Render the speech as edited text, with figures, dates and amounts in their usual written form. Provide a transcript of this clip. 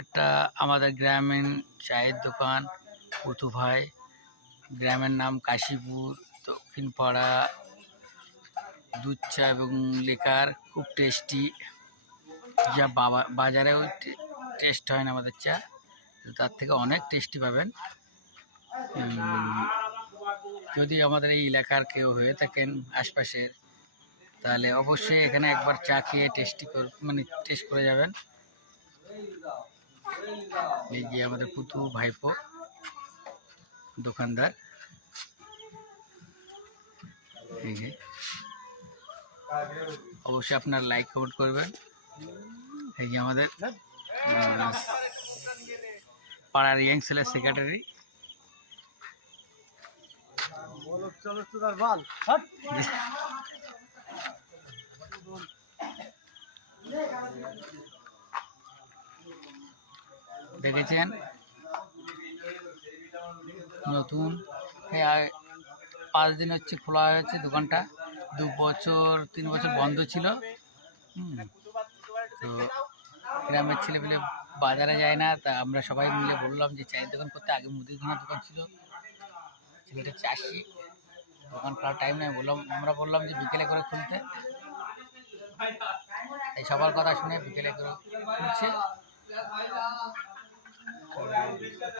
এটা আমাদের গ্রামীণ চায়ের দোকান পুতু ভাই। গ্রামের নাম কাশীপুর, দক্ষিণ পাড়া। দুধ চা এবং লিকার খুব টেস্টি, যা বাজারেও টেস্ট হয় না আমাদের চা, তার থেকে অনেক টেস্টি পাবেন। যদি আমাদের এই এলাকার কেউ হয়ে থাকেন আশপাশের, তাহলে অবশ্যই এখানে একবার চা খেয়ে টেস্ট করে যাবেন। এই যে আমাদের পুতু ভাইপো দোকানদার, এই যে অবশ্যই আপনার লাইক কমেন্ট করবেন। এই যে আমাদের পাড়ার ইয়াং সেলের সেক্রেটারি। দেখেছেন নতুন 5 দিন হচ্ছে খোলা হয়েছে দোকানটা। 3 বছর বন্ধ ছিল। তো গ্রামের ছেলেপেলে বাজারে যায় না, তা আমরা সবাই মিলে বললাম যে চায়ের দোকান করতে। আগে মুদিখানার দোকান ছিল, ছেলেটা চাষি, দোকান খোলার টাইম নেই। আমরা বললাম যে বিকেলে করে খুলতে। এই সবার কথা শুনে বিকেলে করে খুলছে।